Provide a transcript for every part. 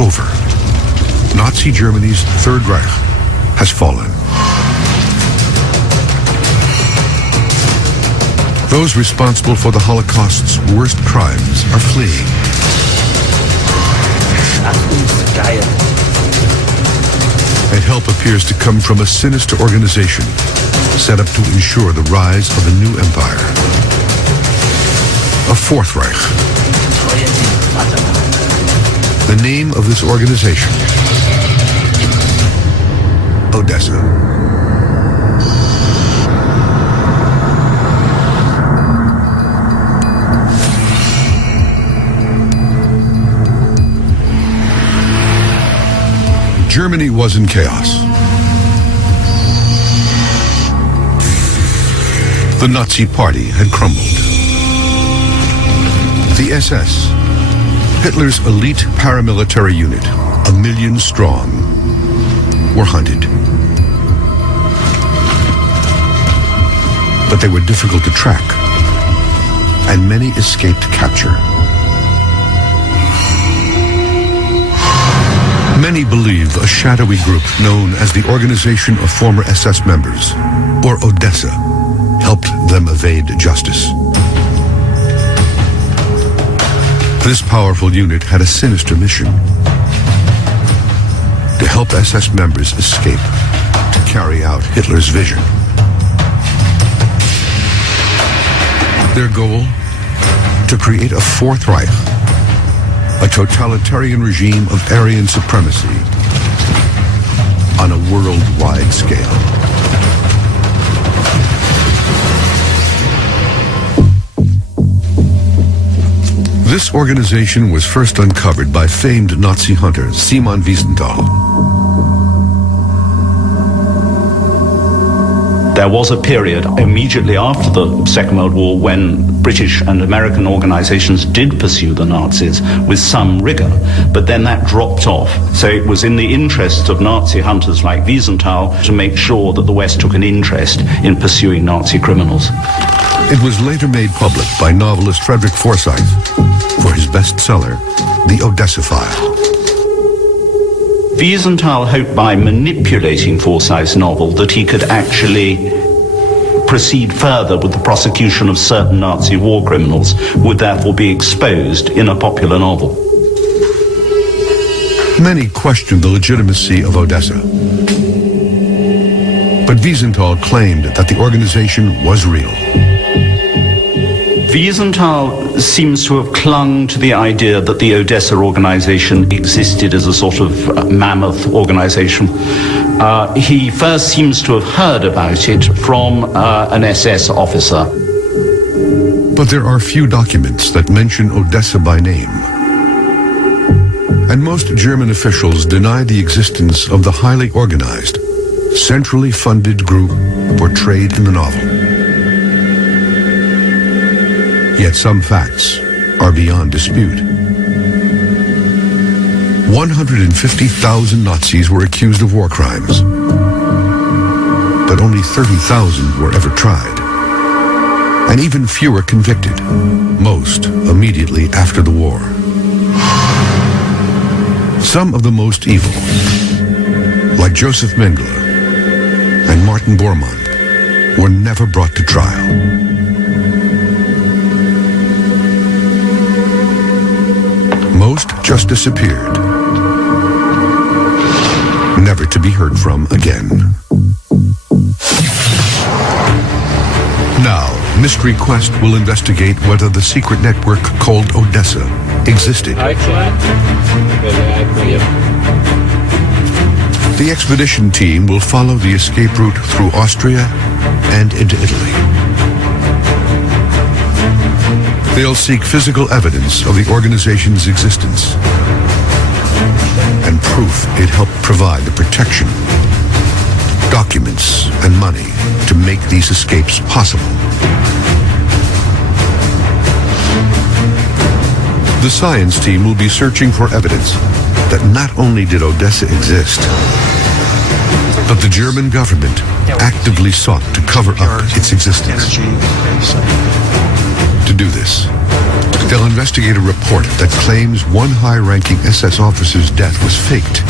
over. Nazi Germany's Third Reich has fallen. Those responsible for the Holocaust's worst crimes are fleeing. And help appears to come from a sinister organization set up to ensure the rise of a new empire. A Fourth Reich. The name of this organization: Odessa. Germany was in chaos. The Nazi Party had crumbled. The SS, Hitler's elite paramilitary unit, 1 million strong, were hunted. But they were difficult to track, and many escaped capture. Many believe a shadowy group known as the Organization of Former SS Members, or Odessa, helped them evade justice. This powerful unit had a sinister mission: to help SS members escape, to carry out Hitler's vision. Their goal? To create a Fourth Reich, a totalitarian regime of Aryan supremacy on a worldwide scale. This organization was first uncovered by famed Nazi hunter Simon Wiesenthal. There was a period immediately after the Second World War when British and American organizations did pursue the Nazis with some rigor, but then that dropped off. So it was in the interests of Nazi hunters like Wiesenthal to make sure that the West took an interest in pursuing Nazi criminals. It was later made public by novelist Frederick Forsyth for his bestseller, The Odessa File. Wiesenthal hoped by manipulating Forsyth's novel that he could actually proceed further with the prosecution of certain Nazi war criminals, would therefore be exposed in a popular novel. Many questioned the legitimacy of Odessa, but Wiesenthal claimed that the organization was real. Wiesenthal seems to have clung to the idea that the Odessa organization existed as a sort of mammoth organization. He first seems to have heard about it from an SS officer. But there are few documents that mention Odessa by name. And most German officials deny the existence of the highly organized, centrally funded group portrayed in the novel. Yet some facts are beyond dispute. 150,000 Nazis were accused of war crimes, but only 30,000 were ever tried, and even fewer convicted, most immediately after the war. Some of the most evil, like Joseph Mengele and Martin Bormann, were never brought to trial. Most just disappeared, never to be heard from again. Now, Mystery Quest will investigate whether the secret network called Odessa existed. The expedition team will follow the escape route through Austria and into Italy. They'll seek physical evidence of the organization's existence and proof it helped provide the protection, documents, and money to make these escapes possible. The science team will be searching for evidence that not only did Odessa exist, but the German government actively sought to cover up its existence. To do this, They'll investigate a report that claims one high-ranking SS officer's death was faked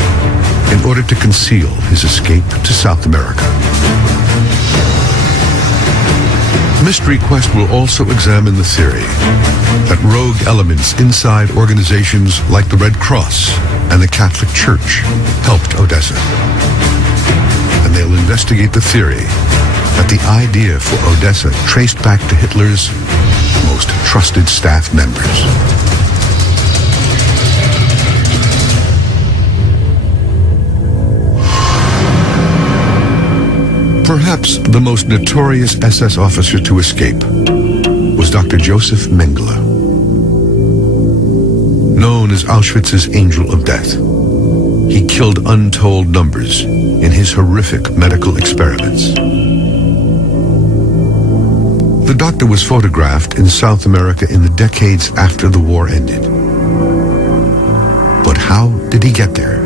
in order to conceal his escape to South America. Mystery Quest will also examine the theory that rogue elements inside organizations like the Red Cross and the Catholic Church helped Odessa. And they'll investigate the theory that the idea for Odessa traced back to Hitler's most trusted staff members. Perhaps the most notorious SS officer to escape was Dr. Joseph Mengele. Known as Auschwitz's Angel of Death, he killed untold numbers in his horrific medical experiments. The doctor was photographed in South America in the decades after the war ended. But how did he get there?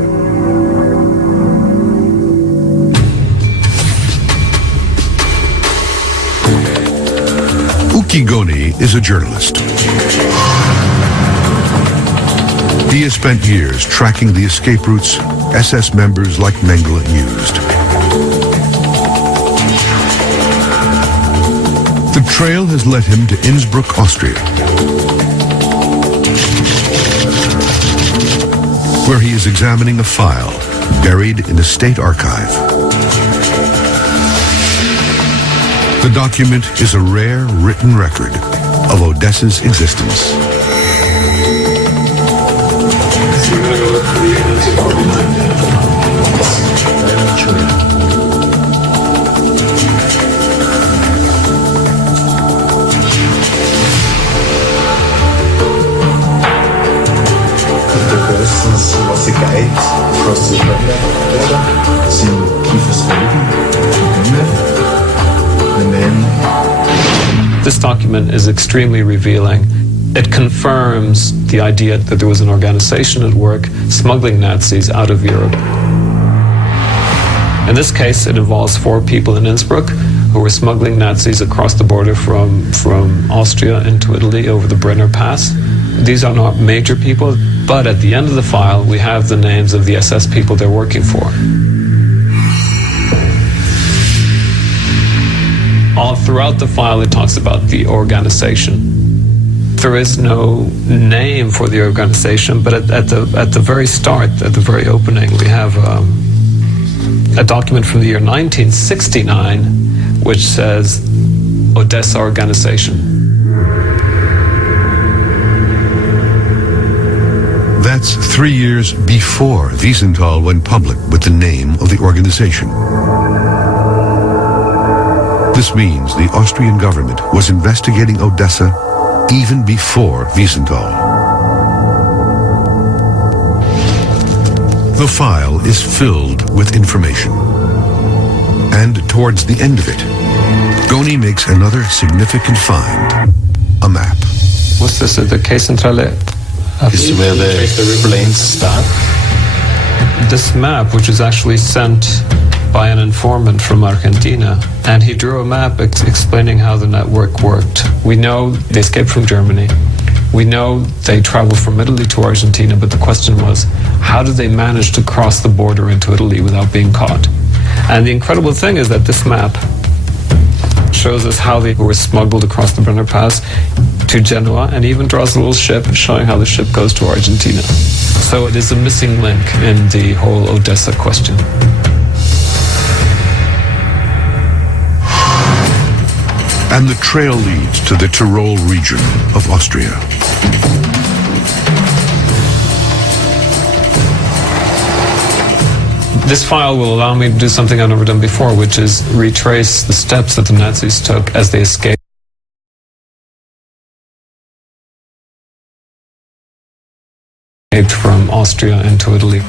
Goni is a journalist. He has spent years tracking the escape routes SS members like Mengele used. The trail has led him to Innsbruck, Austria, where he is examining a file buried in a state archive. The document is a rare written record of Odessa's existence. The persons was a guide across the border, seeing Kiefersfelden, This document is extremely revealing. It confirms the idea that there was an organization at work smuggling Nazis out of Europe. In this case, it involves 4 people in Innsbruck who were smuggling Nazis across the border from Austria into Italy over the Brenner Pass. These are not major people, but at the end of the file, we have the names of the SS people they're working for. All throughout the file, it talks about the organization. There is no name for the organization, but at the very start, at the very opening, we have a document from the year 1969, which says Odessa Organization. That's 3 years before Wiesenthal went public with the name of the organization. This means the Austrian government was investigating Odessa even before Wiesenthal. The file is filled with information. And towards the end of it, Goni makes another significant find, a map. What's this, the K-Centrale? This is where the planes start. This map, which was actually sent by an informant from Argentina, and he drew a map explaining how the network worked. We know they escaped from Germany. We know they traveled from Italy to Argentina, but the question was, how did they manage to cross the border into Italy without being caught? And the incredible thing is that this map shows us how they were smuggled across the Brenner Pass to Genoa, and even draws a little ship showing how the ship goes to Argentina. So it is a missing link in the whole Odessa question. And the trail leads to the Tyrol region of Austria. This file will allow me to do something I've never done before, which is retrace the steps that the Nazis took as they escaped from Austria into Italy.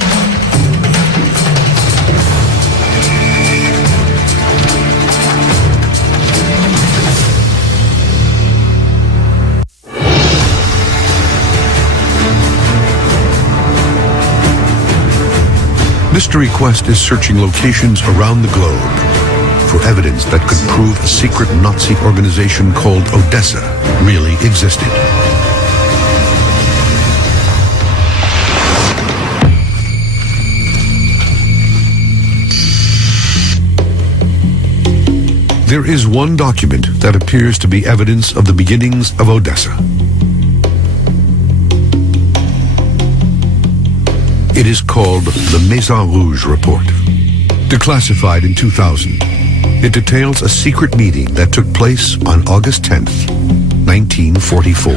Mystery Quest is searching locations around the globe for evidence that could prove a secret Nazi organization called Odessa really existed. There is one document that appears to be evidence of the beginnings of Odessa. It is called the Maison Rouge Report. Declassified in 2000, it details a secret meeting that took place on August 10th, 1944.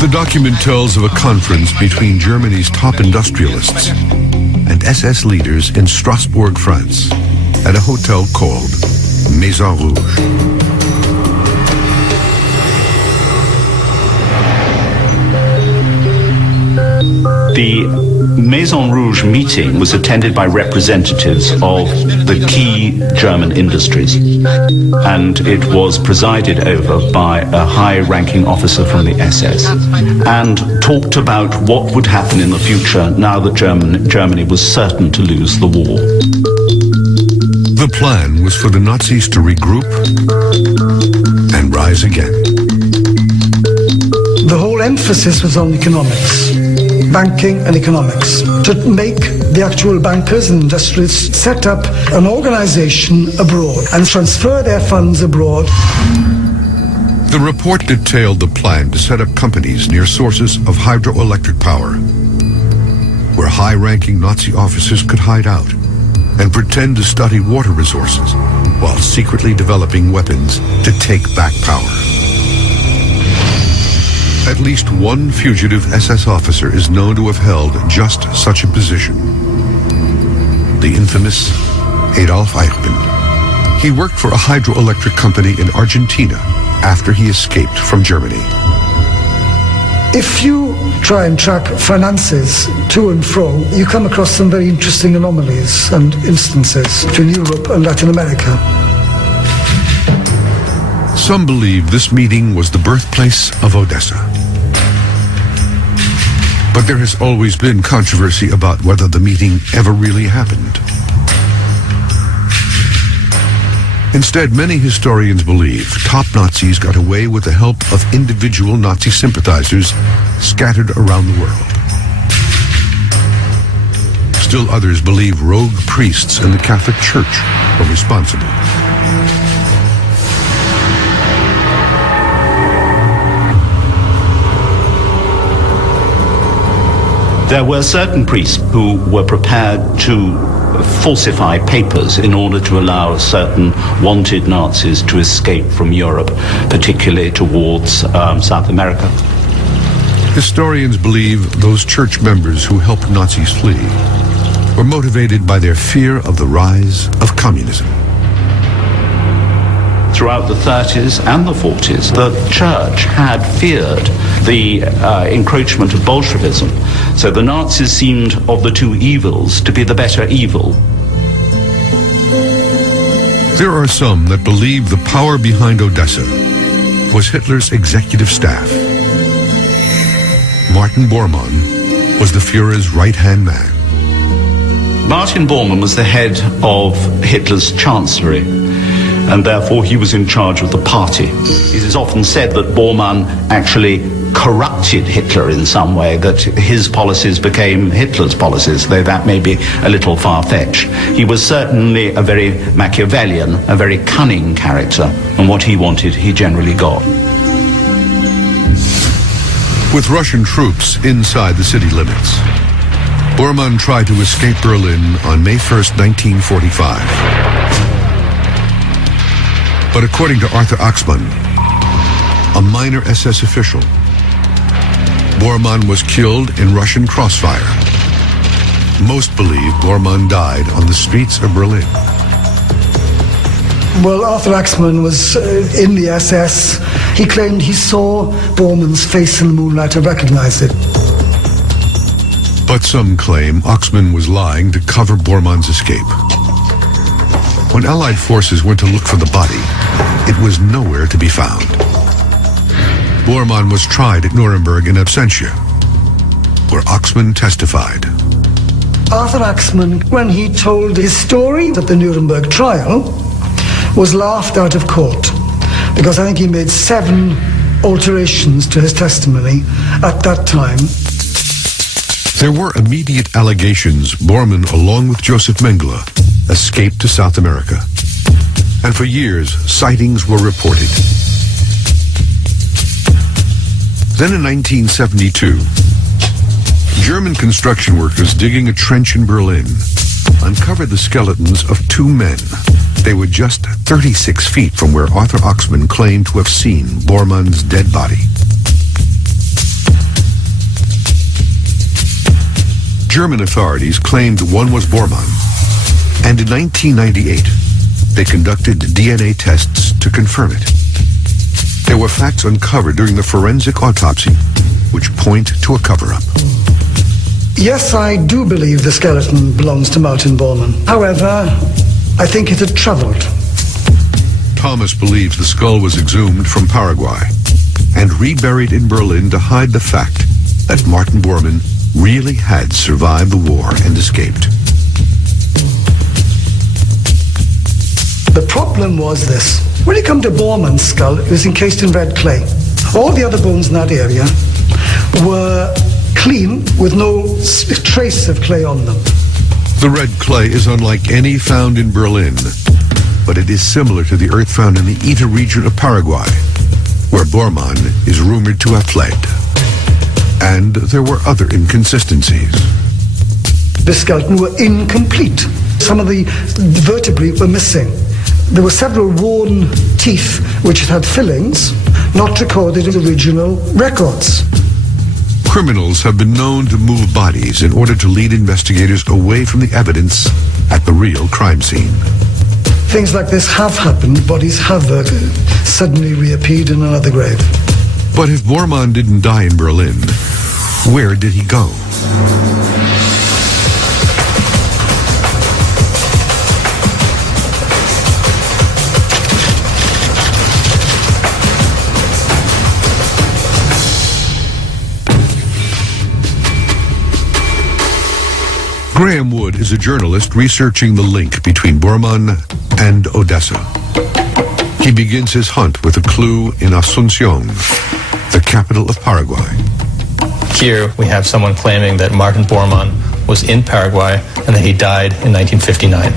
The document tells of a conference between Germany's top industrialists and SS leaders in Strasbourg, France, at a hotel called Maison Rouge. The Maison Rouge meeting was attended by representatives of the key German industries, and it was presided over by a high-ranking officer from the SS, and talked about what would happen in the future now that Germany was certain to lose the war. The plan was for the Nazis to regroup and rise again. The whole emphasis was on economics. Banking and economics, to make the actual bankers and industrialists set up an organization abroad and transfer their funds abroad. The report detailed the plan to set up companies near sources of hydroelectric power, where high-ranking Nazi officers could hide out and pretend to study water resources while secretly developing weapons to take back power. At least one fugitive SS officer is known to have held just such a position. The infamous Adolf Eichmann. He worked for a hydroelectric company in Argentina after he escaped from Germany. If you try and track finances to and fro, you come across some very interesting anomalies and instances between Europe and Latin America. Some believe this meeting was the birthplace of Odessa. But there has always been controversy about whether the meeting ever really happened. Instead, many historians believe top Nazis got away with the help of individual Nazi sympathizers scattered around the world. Still others believe rogue priests in the Catholic Church were responsible. There were certain priests who were prepared to falsify papers in order to allow certain wanted Nazis to escape from Europe, particularly towards South America. Historians believe those church members who helped Nazis flee were motivated by their fear of the rise of communism. Throughout the 30s and the 40s, the church had feared the encroachment of Bolshevism. So the Nazis seemed, of the two evils, to be the better evil. There are some that believe the power behind Odessa was Hitler's executive staff. Martin Bormann was the Führer's right-hand man. Martin Bormann was the head of Hitler's chancellery, and therefore he was in charge of the party. It is often said that Bormann actually corrupted Hitler in some way, that his policies became Hitler's policies, though that may be a little far-fetched. He was certainly a very Machiavellian, a very cunning character, and what he wanted, he generally got. With Russian troops inside the city limits, Bormann tried to escape Berlin on May 1st, 1945. But according to Arthur Axmann, a minor SS official, Bormann was killed in Russian crossfire. Most believe Bormann died on the streets of Berlin. Well, Arthur Axmann was in the SS. He claimed he saw Bormann's face in the moonlight and recognized it. But some claim Axmann was lying to cover Bormann's escape. When Allied forces went to look for the body, it was nowhere to be found. Bormann was tried at Nuremberg in absentia, where Axmann testified. Arthur Axmann, when he told his story at the Nuremberg trial, was laughed out of court because I think he made 7 alterations to his testimony at that time. There were immediate allegations Bormann, along with Joseph Mengele, escaped to South America. And for years, sightings were reported. Then in 1972, German construction workers digging a trench in Berlin uncovered the skeletons of two men. They were just 36 feet from where Arthur Oxman claimed to have seen Bormann's dead body. German authorities claimed one was Bormann, and in 1998, they conducted DNA tests to confirm it. There were facts uncovered during the forensic autopsy which point to a cover-up. Yes, I do believe the skeleton belongs to Martin Bormann. However, I think it had traveled. Thomas believes the skull was exhumed from Paraguay and reburied in Berlin to hide the fact that Martin Bormann really had survived the war and escaped. The problem was this. When it came to Bormann's skull, it was encased in red clay. All the other bones in that area were clean with no trace of clay on them. The red clay is unlike any found in Berlin, but it is similar to the earth found in the Ita region of Paraguay, where Bormann is rumored to have fled. And there were other inconsistencies. The skeleton were incomplete. Some of the vertebrae were missing. There were several worn teeth which had fillings, not recorded in original records. Criminals have been known to move bodies in order to lead investigators away from the evidence at the real crime scene. Things like this have happened. Bodies have suddenly reappeared in another grave. But if Bormann didn't die in Berlin, where did he go? Graham Wood is a journalist researching the link between Bormann and Odessa. He begins his hunt with a clue in Asunción, the capital of Paraguay. Here we have someone claiming that Martin Bormann was in Paraguay and that he died in 1959.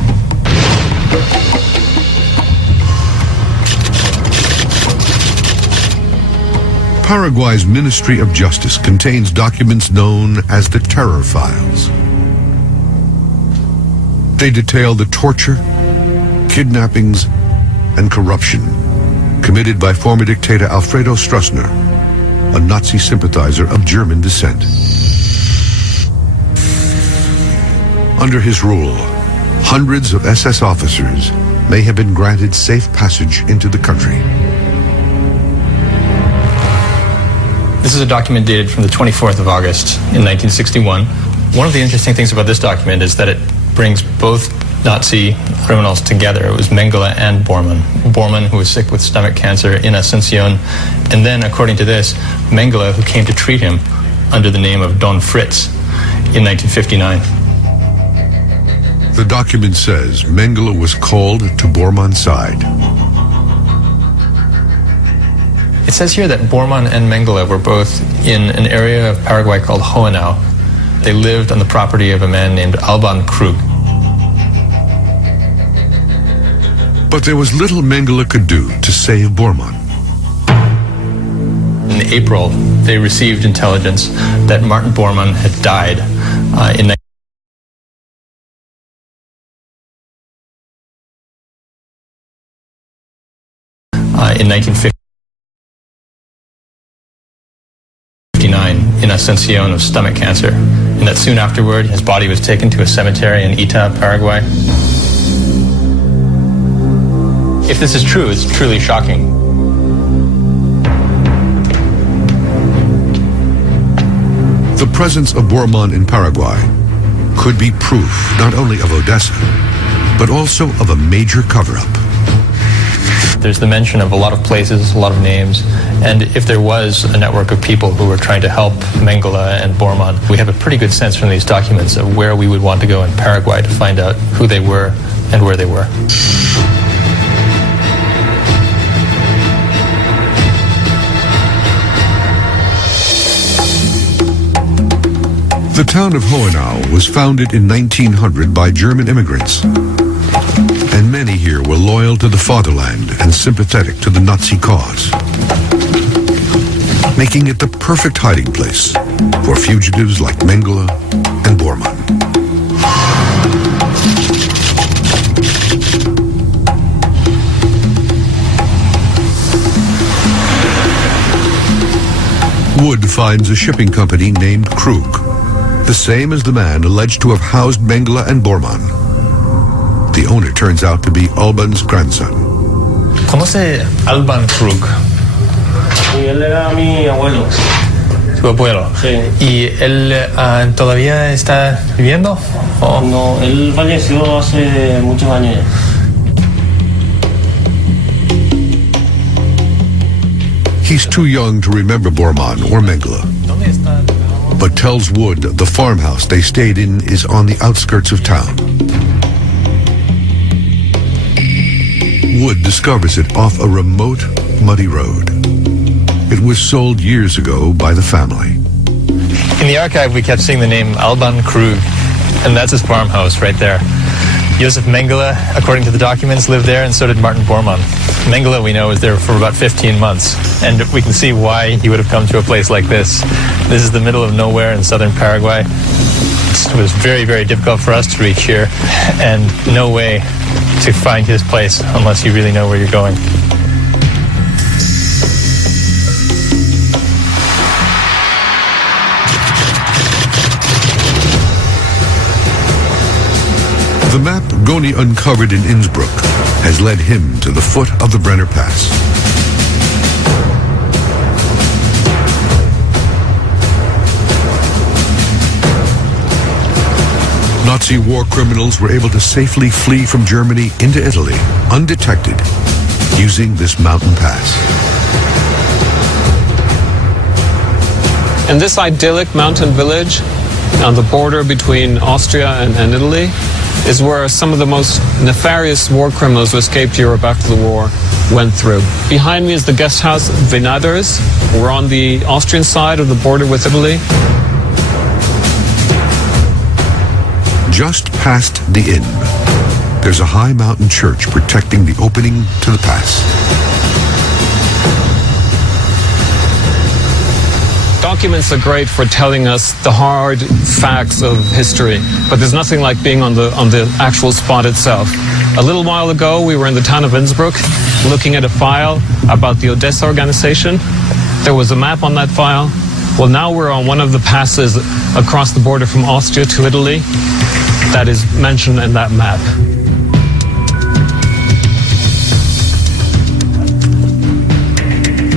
Paraguay's Ministry of Justice contains documents known as the Terror Files. They detail the torture, kidnappings, and corruption committed by former dictator Alfredo Stroessner, a Nazi sympathizer of German descent. Under his rule, hundreds of SS officers may have been granted safe passage into the country. This is a document dated from the 24th of August in 1961. One of the interesting things about this document is that it brings both Nazi criminals together. It was Mengele and Bormann. Bormann, who was sick with stomach cancer in Asunción, and then, according to this, Mengele, who came to treat him under the name of Don Fritz in 1959. The document says Mengele was called to Bormann's side. It says here that Bormann and Mengele were both in an area of Paraguay called Hohenau. They lived on the property of a man named Alban Krug. But there was little Mengele could do to save Bormann. In April, they received intelligence that Martin Bormann had died in 1959 in Asunción of stomach cancer, and that soon afterward his body was taken to a cemetery in Ita, Paraguay. If this is true, it's truly shocking. The presence of Bormann in Paraguay could be proof not only of Odessa, but also of a major cover-up. There's the mention of a lot of places, a lot of names, and if there was a network of people who were trying to help Mengele and Bormann, we have a pretty good sense from these documents of where we would want to go in Paraguay to find out who they were and where they were. The town of Hohenau was founded in 1900 by German immigrants. and many here were loyal to the fatherland and sympathetic to the Nazi cause, making it the perfect hiding place for fugitives like Mengele and Bormann. Wood finds a shipping company named Krug, the same as the man alleged to have housed Mengele and Bormann. The owner turns out to be Alban's grandson. ¿Conoce Alban Krug? Y él era mi abuelo. Su abuelo. Sí. ¿Y él todavía está viviendo? ¿O? No, él falleció hace muchos años. He's too young to remember Bormann or Mengele, ¿Dónde está? but tells Wood the farmhouse they stayed in is on the outskirts of town. Wood discovers it off a remote, muddy road. It was sold years ago by the family. In the archive, we kept seeing the name Alban Krug, and that's his farmhouse right there. Josef Mengele, according to the documents, lived there, and so did Martin Bormann. Mengele, we know, was there for about 15 months, and we can see why he would have come to a place like this. This is the middle of nowhere in southern Paraguay. It was very, very difficult for us to reach here, and no way to find his place unless you really know where you're going. The map Goni uncovered in Innsbruck has led him to the foot of the Brenner Pass. Nazi war criminals were able to safely flee from Germany into Italy, undetected, using this mountain pass. In this idyllic mountain village on the border between Austria and Italy is where some of the most nefarious war criminals who escaped Europe after the war went through. Behind me is the guest house Venaders. We're on the Austrian side of the border with Italy. Just past the inn, there's a high mountain church protecting the opening to the pass. Documents are great for telling us the hard facts of history, but there's nothing like being on the actual spot itself. A little while ago, we were in the town of Innsbruck looking at a file about the Odessa organization. There was a map on that file. Well, now we're on one of the passes across the border from Austria to Italy that is mentioned in that map.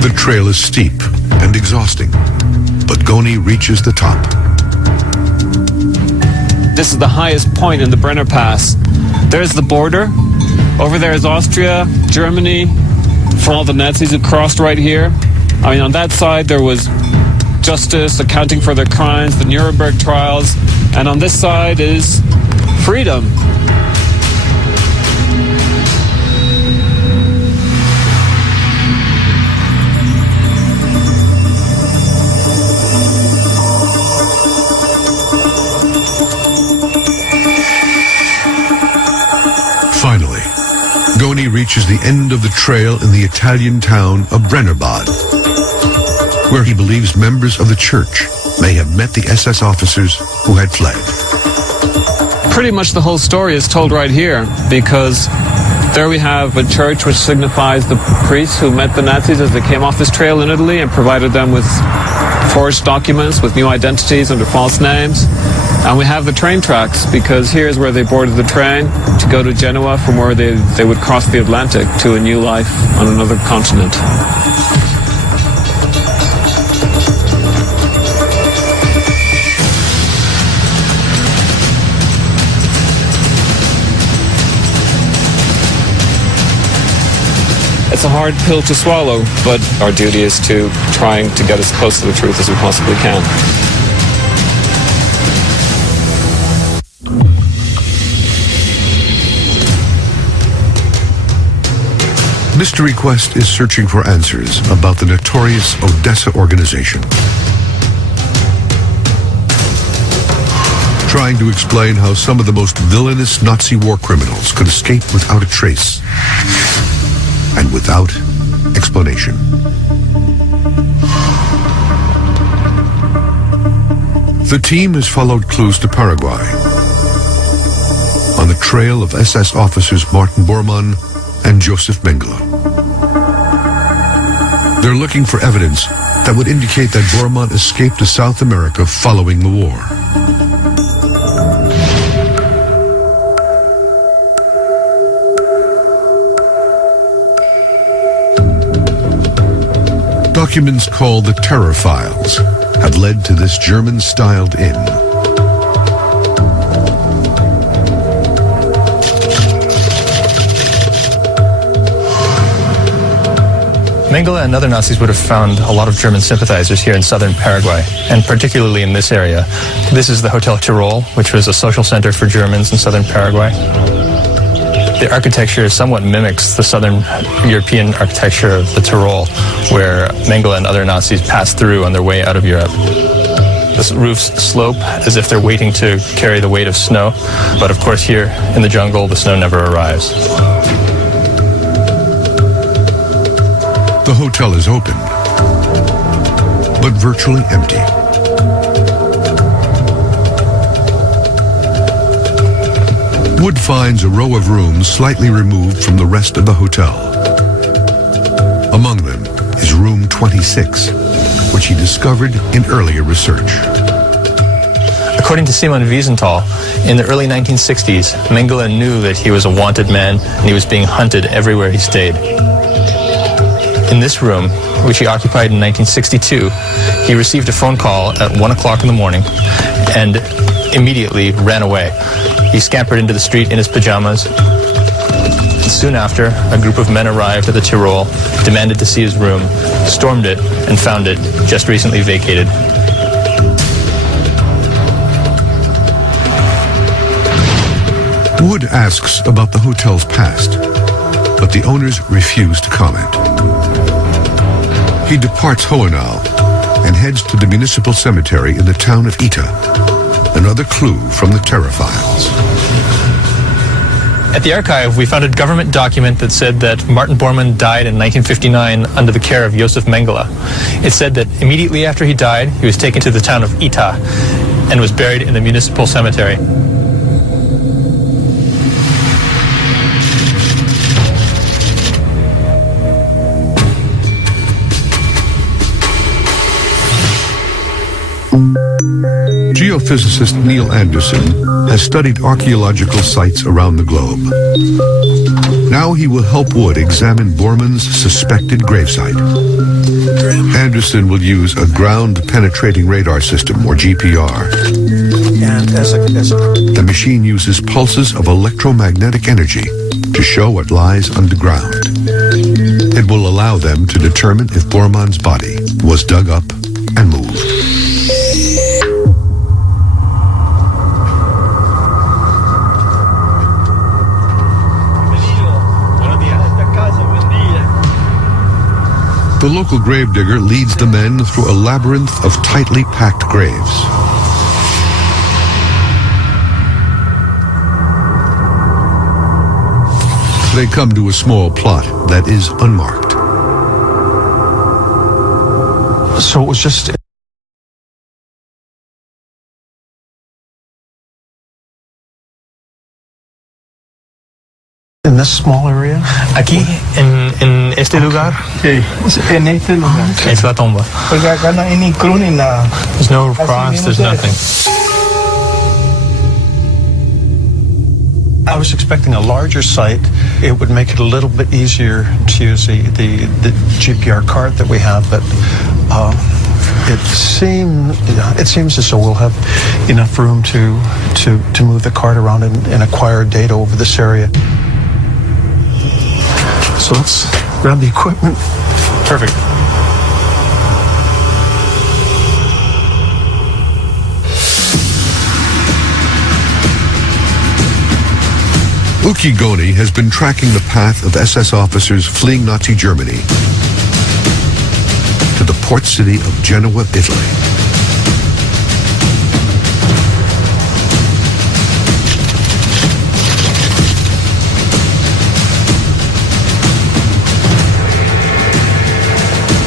The trail is steep and exhausting, but Goni reaches the top. This is the highest point in the Brenner Pass. There's the border. Over there is Austria, Germany, for all the Nazis who crossed right here. I mean, on that side there was justice, accounting for their crimes, the Nuremberg trials, and on this side is freedom. Finally, Goni reaches the end of the trail in the Italian town of Brennerbad, where he believes members of the church may have met the SS officers who had fled. Pretty much the whole story is told right here, because there we have a church which signifies the priests who met the Nazis as they came off this trail in Italy and provided them with forged documents with new identities under false names. And we have the train tracks, because here's where they boarded the train to go to Genoa, from where they would cross the Atlantic to a new life on another continent. It's a hard pill to swallow, but our duty is to trying to get as close to the truth as we possibly can. Mystery Quest is searching for answers about the notorious Odessa organization. trying to explain how some of the most villainous Nazi war criminals could escape without a trace and without explanation. The team has followed clues to Paraguay on the trail of SS officers Martin Bormann and Joseph Mengele. They're looking for evidence that would indicate that Bormann escaped to South America following the war. Documents called the Terror Files have led to this German-styled inn. Mengele and other Nazis would have found a lot of German sympathizers here in southern Paraguay, and particularly in this area. This is the Hotel Tyrol, which was a social center for Germans in southern Paraguay. The architecture somewhat mimics the southern European architecture of the Tyrol, where Mengele and other Nazis passed through on their way out of Europe. The roofs slope as if they're waiting to carry the weight of snow, but of course here in the jungle the snow never arrives. The hotel is open, but virtually empty. Wood finds a row of rooms slightly removed from the rest of the hotel. Among them is room 26, which he discovered in earlier research. According to Simon Wiesenthal, in the early 1960s, Mengele knew that he was a wanted man and he was being hunted everywhere he stayed. In this room, which he occupied in 1962, he received a phone call at 1 o'clock in the morning and immediately ran away. He scampered into the street in his pajamas. Soon after, a group of men arrived at the Tyrol, demanded to see his room, stormed it, and found it just recently vacated. Wood asks about the hotel's past, but the owners refuse to comment. He departs Hohenau and heads to the municipal cemetery in the town of Ita, another clue from the Terror Files. At the archive, we found a government document that said that Martin Bormann died in 1959 under the care of Joseph Mengele. It said that immediately after he died, he was taken to the town of Ita and was buried in the municipal cemetery. Geophysicist Neil Anderson has studied archaeological sites around the globe. Now he will help Wood examine Bormann's suspected gravesite. Anderson will use a ground-penetrating radar system, or GPR. The machine uses pulses of electromagnetic energy to show what lies underground. It will allow them to determine if Bormann's body was dug up and moved. The local gravedigger leads the men through a labyrinth of tightly packed graves. They come to a small plot that is unmarked. So it was just... in this small area? Aquí, en este lugar, Sí, en este lugar. es la tumba. Porque acá no hay ni cruz ni nada. There's no cross, there's nothing. I was expecting a larger site. It would make it a little bit easier to use the GPR cart that we have, but it seems as though we'll have enough room to move the cart around and acquire data over this area. So let's grab the equipment. Perfect. Uki Goni has been tracking the path of SS officers fleeing Nazi Germany to the port city of Genoa, Italy.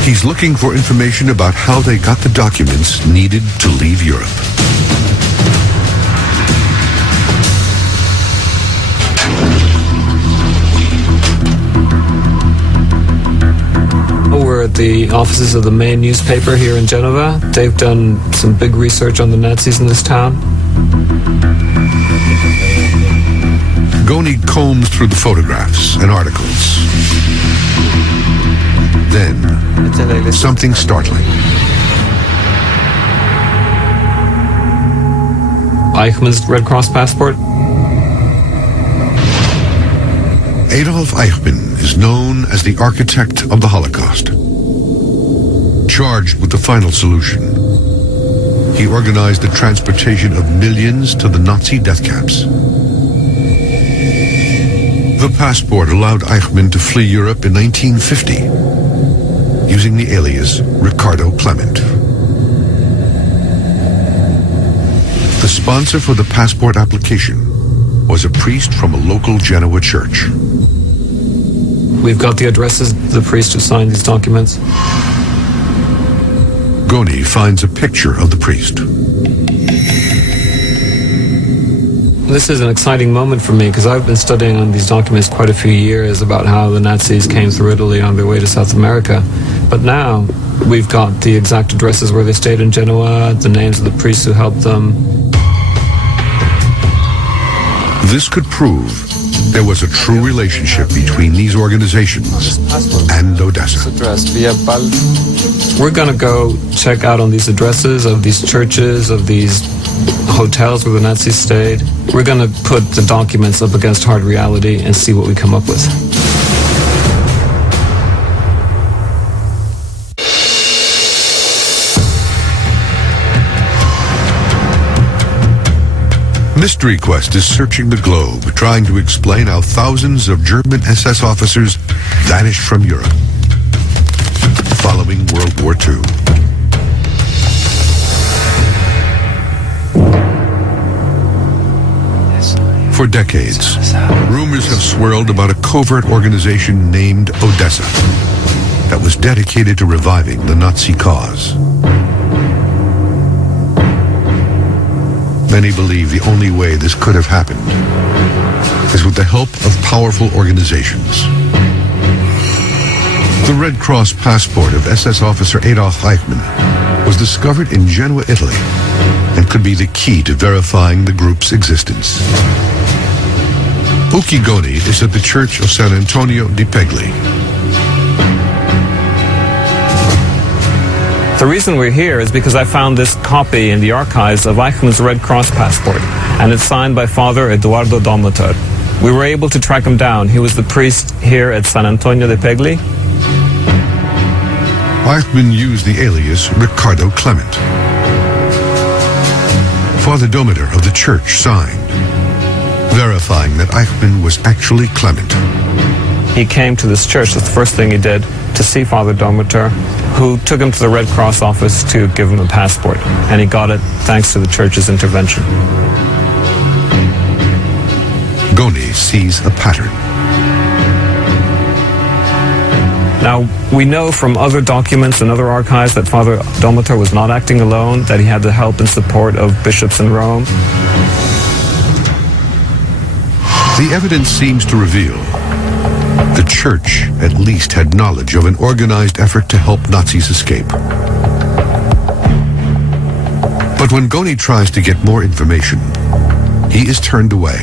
He's looking for information about how they got the documents needed to leave Europe. We're at the offices of the main newspaper here in Genova. They've done some big research on the Nazis in this town. Goni combs through the photographs and articles. Then, something startling. Eichmann's Red Cross passport. Adolf Eichmann is known as the architect of the Holocaust. Charged with the final solution, he organized the transportation of millions to the Nazi death camps. The passport allowed Eichmann to flee Europe in 1950, using the alias Ricardo Clement. The sponsor for the passport application was a priest from a local Genoa church. We've got the addresses of the priest who signed these documents. Goni finds a picture of the priest. This is an exciting moment for me because I've been studying on these documents quite a few years about how the Nazis came through Italy on their way to South America. But now we've got the exact addresses where they stayed in Genoa, the names of the priests who helped them. This could prove there was a true relationship between these organizations and Odessa. We're going to go check out on these addresses of these churches, of these hotels where the Nazis stayed. We're going to put the documents up against hard reality and see what we come up with. Mystery Quest is searching the globe, trying to explain how thousands of German SS officers vanished from Europe following World War II. For decades, rumors have swirled about a covert organization named Odessa that was dedicated to reviving the Nazi cause. Many believe the only way this could have happened is with the help of powerful organizations. The Red Cross passport of SS officer Adolf Eichmann was discovered in Genoa, Italy, and could be the key to verifying the group's existence. Uki Goni is at the Church of San Antonio di Pegli. The reason we're here is because I found this copy in the archives of Eichmann's Red Cross passport, and it's signed by Father Eduardo Domator. We were able to track him down. He was the priest here at San Antonio de Pegli. Eichmann used the alias Ricardo Clement. Father Domator of the church signed, verifying that Eichmann was actually Clement. He came to this church. That's the first thing he did, to see Father Domator, who took him to the Red Cross office to give him a passport. And he got it thanks to the church's intervention. Goni sees a pattern. Now, we know from other documents and other archives that Father Domator was not acting alone, that he had the help and support of bishops in Rome. The evidence seems to reveal the church at least had knowledge of an organized effort to help Nazis escape. But when Goni tries to get more information, he is turned away.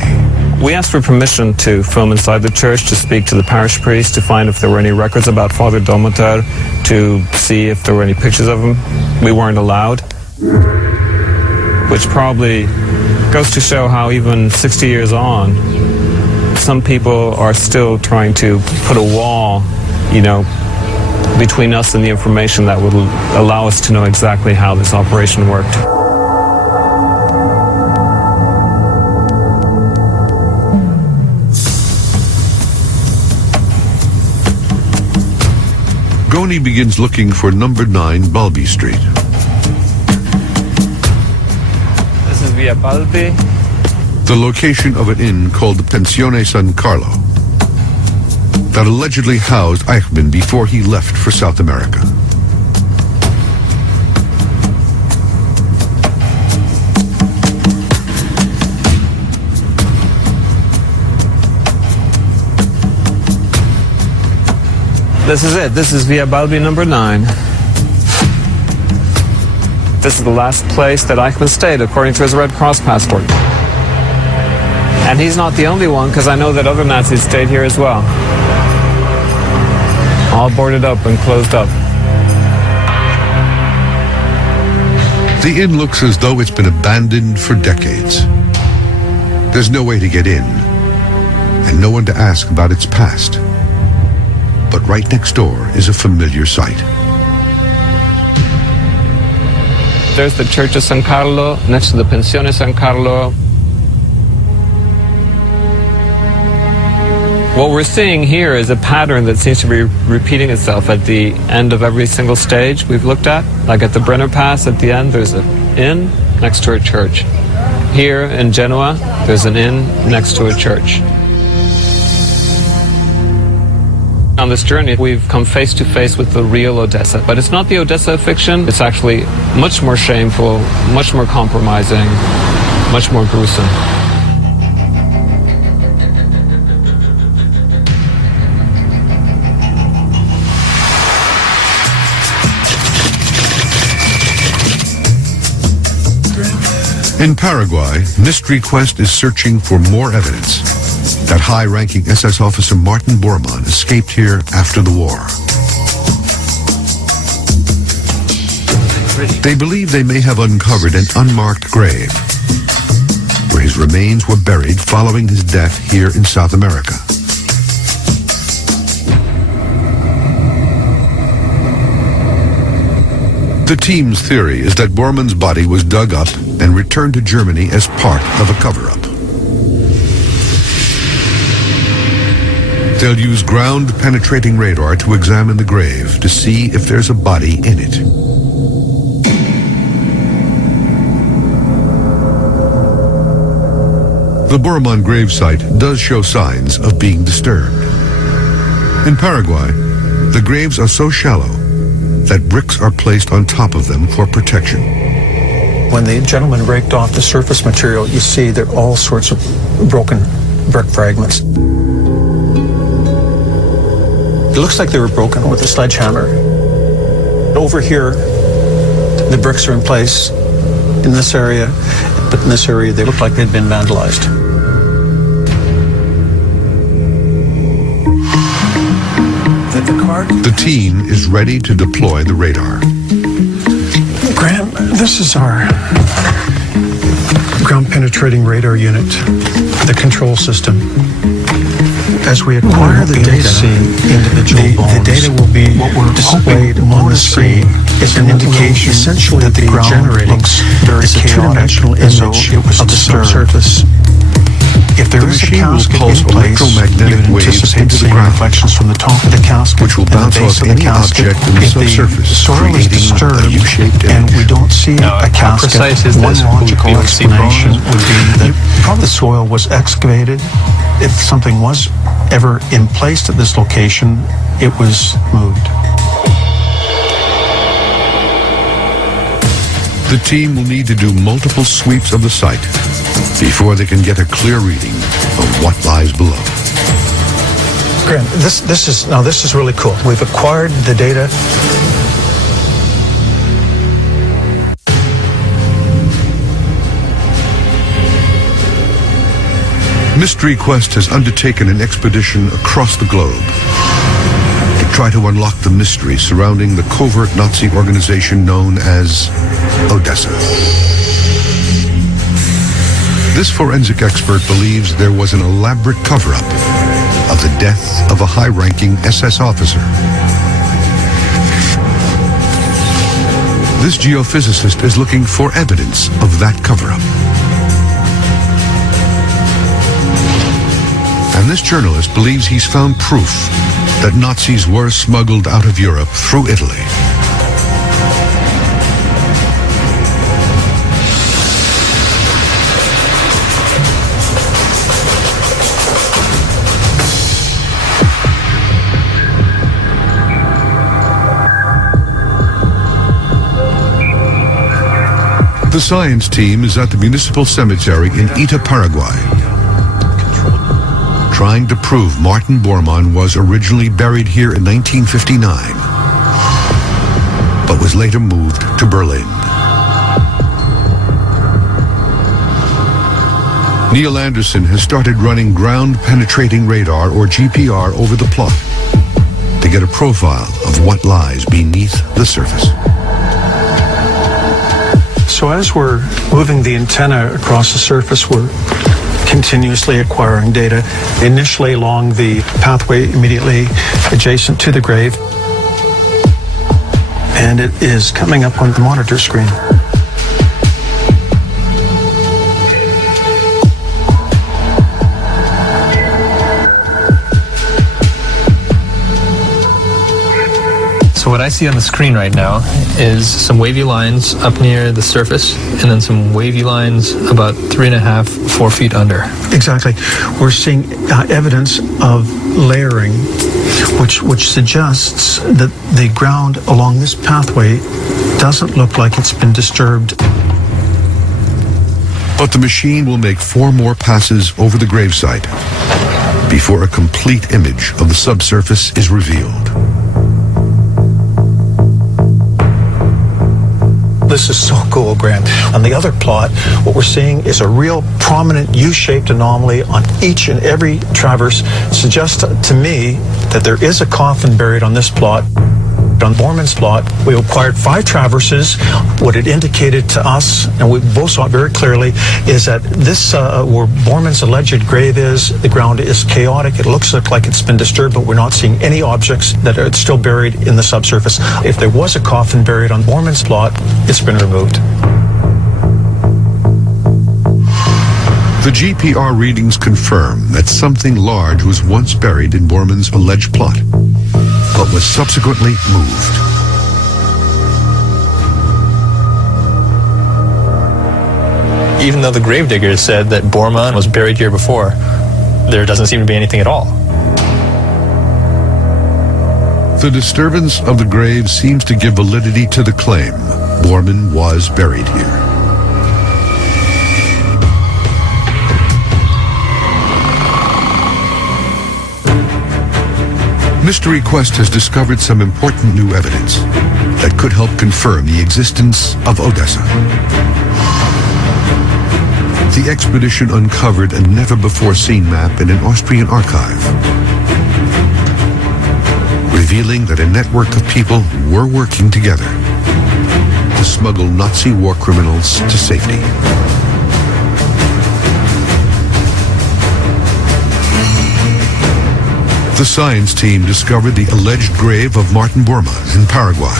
We asked for permission to film inside the church, to speak to the parish priest, to find if there were any records about Father Domator, to see if there were any pictures of him. We weren't allowed, which probably goes to show how even 60 years on, some people are still trying to put a wall, between us and the information that would allow us to know exactly how this operation worked. Goni begins looking for number 9 Balbi Street. This is Via Balbi. The location of an inn called the Pensione San Carlo that allegedly housed Eichmann before he left for South America. This is it. This is Via Balbi number 9. This is the last place that Eichmann stayed, according to his Red Cross passport. And he's not the only one, because I know that other Nazis stayed here as well. All boarded up and closed up. The inn looks as though it's been abandoned for decades. There's no way to get in, and no one to ask about its past. But right next door is a familiar sight. There's the Church of San Carlo, next to the Pensione San Carlo. What we're seeing here is a pattern that seems to be repeating itself at the end of every single stage we've looked at. Like at the Brenner Pass, at the end, there's an inn next to a church. Here in Genoa, there's an inn next to a church. On this journey, we've come face to face with the real Odessa. But it's not the Odessa of fiction. It's actually much more shameful, much more compromising, much more gruesome. In Paraguay, Mystery Quest is searching for more evidence that high-ranking SS officer Martin Bormann escaped here after the war. They believe they may have uncovered an unmarked grave where his remains were buried following his death here in South America. The team's theory is that Bormann's body was dug up and returned to Germany as part of a cover-up. They'll use ground-penetrating radar to examine the grave to see if there's a body in it. The Bormann gravesite does show signs of being disturbed. In Paraguay, the graves are so shallow that bricks are placed on top of them for protection. When the gentleman raked off the surface material, you see there are all sorts of broken brick fragments. It looks like they were broken with a sledgehammer. Over here, the bricks are in place in this area, but in this area they look like they'd been vandalized. The team is ready to deploy the radar. Graham, this is our ground-penetrating radar unit, the control system. As we acquire the data, the data will be displayed on the screen. It's an indication essentially that the ground looks is a two-dimensional image of the subsurface. If there is a casket in place, you would anticipate seeing reflections from the top of the casket, which will bounce off any object in the subsurface, if the soil is disturbed and we don't see a casket, one logical explanation would be that the soil was excavated. If something was ever in place at this location, it was moved. The team will need to do multiple sweeps of the site before they can get a clear reading of what lies below. Graham, this is really cool. We've acquired the data. Mystery Quest has undertaken an expedition across the globe to try to unlock the mystery surrounding the covert Nazi organization known as Odessa. This forensic expert believes there was an elaborate cover-up of the death of a high-ranking SS officer. This geophysicist is looking for evidence of that cover-up. And this journalist believes he's found proof that Nazis were smuggled out of Europe through Italy. The science team is at the municipal cemetery in Ita, Paraguay, trying to prove Martin Bormann was originally buried here in 1959, but was later moved to Berlin. Neil Anderson has started running ground-penetrating radar, or GPR, over the plot to get a profile of what lies beneath the surface. So as we're moving the antenna across the surface, we're continuously acquiring data, initially along the pathway immediately adjacent to the grave, and it is coming up on the monitor screen. So what I see on the screen right now is some wavy lines up near the surface, and then some wavy lines about 3.5, 4 feet under. Exactly. We're seeing evidence of layering, which suggests that the ground along this pathway doesn't look like it's been disturbed. But the machine will make 4 more passes over the gravesite before a complete image of the subsurface is revealed. This is so cool, Grant. On the other plot, what we're seeing is a real prominent U-shaped anomaly on each and every traverse. Suggests to me that there is a coffin buried on this plot. On Bormann's plot, we acquired 5 traverses. What it indicated to us, and we both saw it very clearly, is that this, where Bormann's alleged grave is, the ground is chaotic. It looks like it's been disturbed, but we're not seeing any objects that are still buried in the subsurface. If there was a coffin buried on Bormann's plot, it's been removed. The GPR readings confirm that something large was once buried in Bormann's alleged plot, but was subsequently moved. Even though the gravediggers said that Bormann was buried here before, there doesn't seem to be anything at all. The disturbance of the grave seems to give validity to the claim Bormann was buried here. Mystery Quest has discovered some important new evidence that could help confirm the existence of Odessa. The expedition uncovered a never-before-seen map in an Austrian archive, revealing that a network of people were working together to smuggle Nazi war criminals to safety. The science team discovered the alleged grave of Martin Bormann in Paraguay.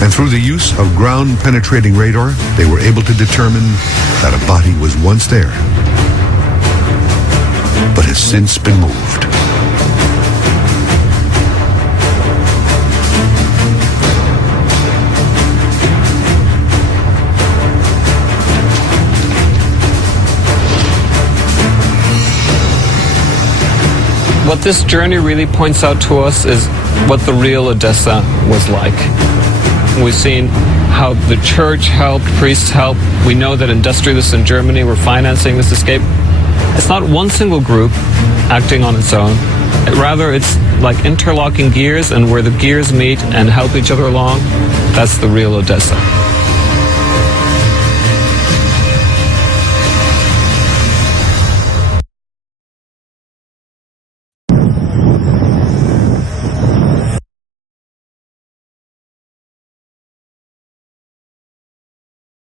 And through the use of ground-penetrating radar, they were able to determine that a body was once there, but has since been moved. What this journey really points out to us is what the real Odessa was like. We've seen how the church helped, priests helped. We know that industrialists in Germany were financing this escape. It's not one single group acting on its own. Rather, it's like interlocking gears, and where the gears meet and help each other along, that's the real Odessa.